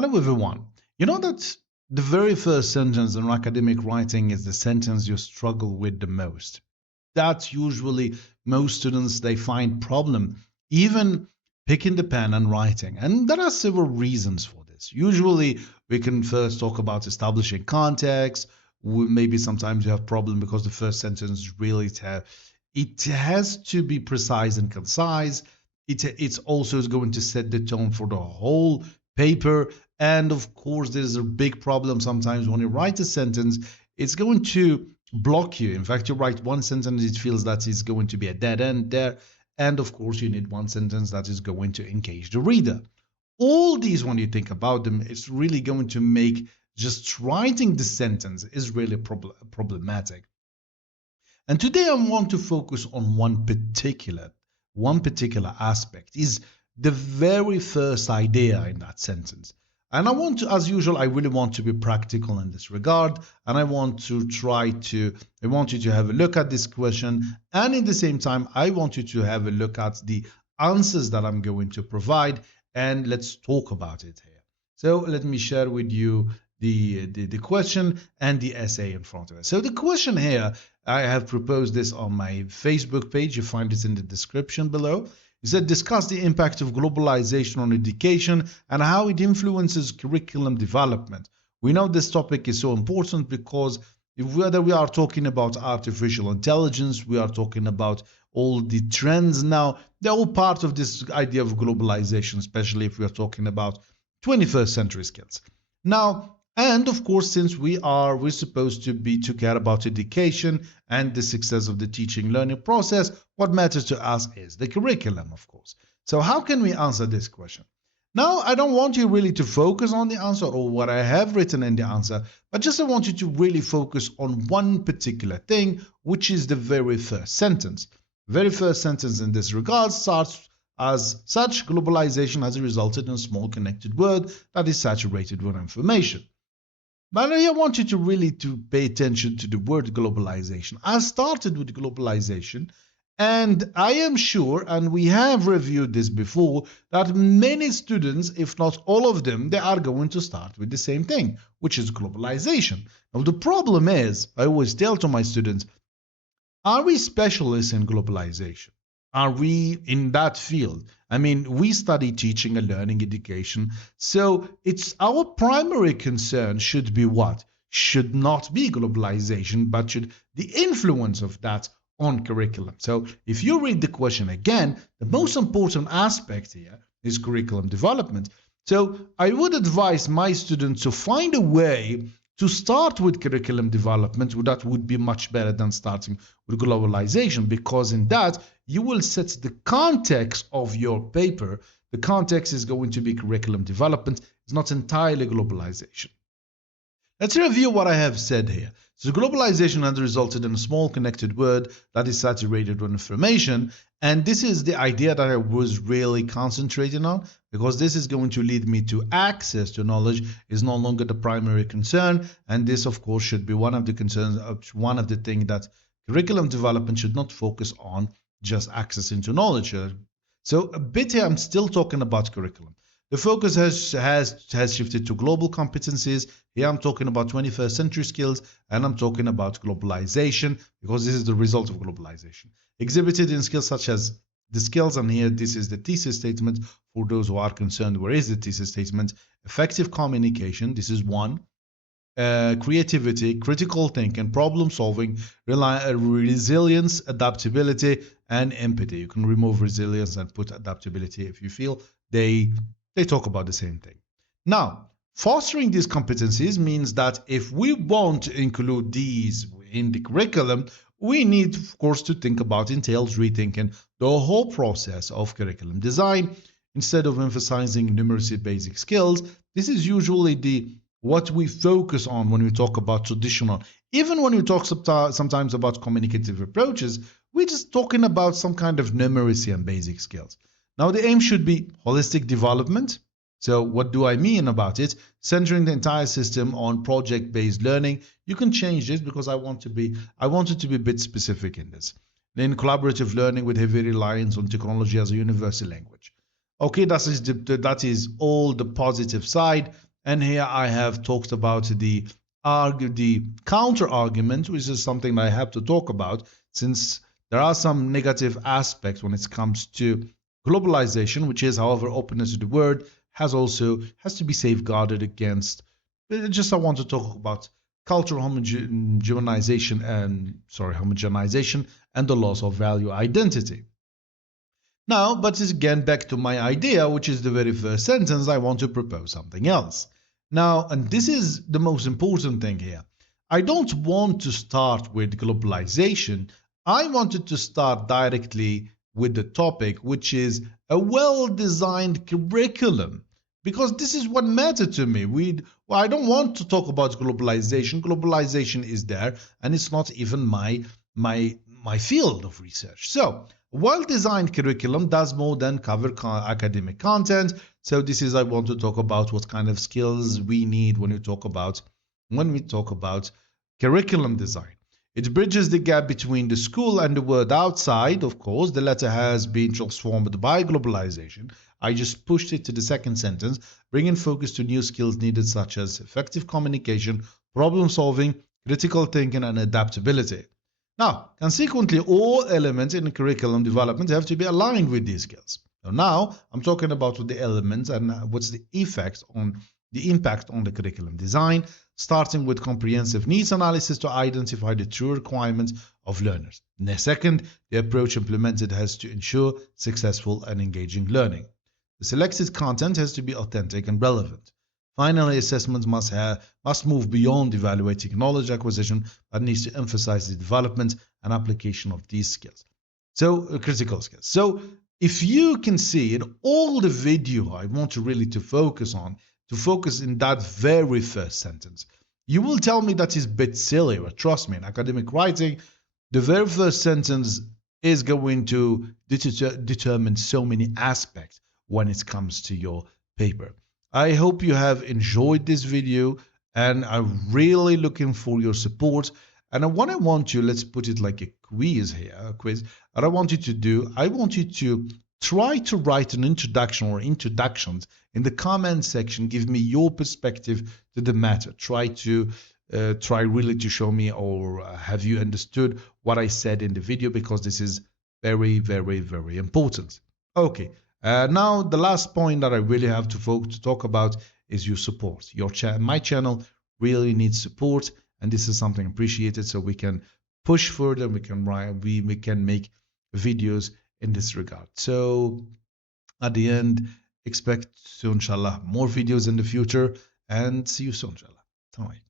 Hello, everyone. You know that the very first sentence in academic writing is the sentence you struggle with the most. That's usually most students they find problem even picking the pen and writing. And there are several reasons for this. Usually we can first talk about establishing context. Maybe sometimes you have problem because the first sentence really it has to be precise and concise. It's also is going to set the tone for the whole paper. And of course, there's a big problem sometimes when you write a sentence, it's going to block you. In fact, you write one sentence, it feels that it's going to be a dead end there. And of course, you need one sentence that is going to engage the reader. All these, when you think about them, it's really going to make just writing the sentence is really problematic. And today I want to focus on one particular aspect is the very first idea in that sentence. And I want to, as usual, I really want to be practical in this regard. And I want you to have a look at this question. And in the same time, I want you to have a look at the answers that I'm going to provide. And let's talk about it here. So let me share with you the question and the essay in front of us. So the question here, I have proposed this on my Facebook page. You find it in the description below. It said, discuss the impact of globalization on education and how it influences curriculum development. We know this topic is so important because whether we are talking about artificial intelligence, we are talking about all the trends now, they're all part of this idea of globalization, especially if we are talking about 21st century skills. Now, and of course, since we're supposed to care about education and the success of the teaching learning process, what matters to us is the curriculum, of course. So how can we answer this question? Now, I don't want you really to focus on the answer or what I have written in the answer, but just I want you to really focus on one particular thing, which is the very first sentence. The very first sentence in this regard starts as such, globalization has resulted in a small connected world that is saturated with information. But I want you to really pay attention to the word globalization. I started with globalization, and I am sure, and we have reviewed this before, that many students, if not all of them, they are going to start with the same thing, which is globalization. Now, the problem is, I always tell to my students, are we specialists in globalization? Are we in that field? I mean, we study teaching and learning education. So it's our primary concern should be what? Should not be globalization, but should the influence of that on curriculum. So if you read the question again, the most important aspect here is curriculum development. So I would advise my students to find a way to start with curriculum development. That would be much better than starting with globalization, because in that you will set the context of your paper. The context is going to be curriculum development. It's not entirely globalization. Let's review what I have said here. So globalization has resulted in a small connected world that is saturated with information. And this is the idea that I was really concentrating on, because this is going to lead me to access to knowledge is no longer the primary concern. And this, of course, should be one of the concerns, one of the things that curriculum development should not focus on, just access into knowledge. So a bit here, I'm still talking about curriculum. The focus has shifted to global competencies. Here I'm talking about 21st century skills, and I'm talking about globalization, because this is the result of globalization. Exhibited in skills such as the skills, and here this is the thesis statement for those who are concerned. Where is the thesis statement? Effective communication, this is one. Creativity, critical thinking, problem solving, resilience, adaptability, and empathy. You can remove resilience and put adaptability if you feel they talk about the same thing. Now, fostering these competencies means that if we want to include these in the curriculum, we need, of course, to think about entails rethinking the whole process of curriculum design. Instead of emphasizing numeracy basic skills, this is usually what we focus on when we talk about traditional. Even when we talk sometimes about communicative approaches, we're just talking about some kind of numeracy and basic skills. Now, the aim should be holistic development. So what do I mean about it? Centering the entire system on project-based learning. You can change this because I wanted to be a bit specific in this. Then collaborative learning with heavy reliance on technology as a universal language. Okay, that is all the positive side. And here I have talked about the counter argument, which is something that I have to talk about since there are some negative aspects when it comes to globalization, which is, however, openness to the word has to be safeguarded against. Just I want to talk about cultural homogenization and the loss of value identity. Now, but it's again back to my idea, which is the very first sentence. I want to propose something else. Now, and this is the most important thing here. I don't want to start with globalization. I wanted to start directly with the topic, which is a well-designed curriculum, because this is what mattered to me. I don't want to talk about globalization. Globalization is there, and it's not even my field of research. So, well-designed curriculum does more than cover academic content. So this is I want to talk about what kind of skills we need when we talk about curriculum design. It bridges the gap between the school and the world outside. Of course, the latter has been transformed by globalization. I just pushed it to the second sentence, bringing focus to new skills needed such as effective communication, problem solving, critical thinking, and adaptability. Now, consequently, all elements in curriculum development have to be aligned with these skills. So now, I'm talking about the elements and what's the impact on the curriculum design, starting with comprehensive needs analysis to identify the true requirements of learners. And the second, the approach implemented has to ensure successful and engaging learning. The selected content has to be authentic and relevant. Finally, assessments must move beyond evaluating knowledge acquisition, but needs to emphasize the development and application of these skills. So, critical skills. So, if you can see in all the video I want to really to focus in that very first sentence, you will tell me that is a bit silly, but trust me, in academic writing, the very first sentence is going to determine so many aspects when it comes to your paper. I hope you have enjoyed this video, and I'm really looking for your support. And what I want you, let's put it like a quiz here, What I want you to do, I want you to try to write an introduction or introductions in the comment section. Give me your perspective to the matter. Try really to show me, or have you understood what I said in the video, because this is very, very, very important. Okay. Now, the last point that I really have to talk about is your support. My channel really needs support, and this is something appreciated, so we can push further. We can make videos in this regard. So, at the end, expect, inshallah, more videos in the future, and see you soon, inshallah. Bye.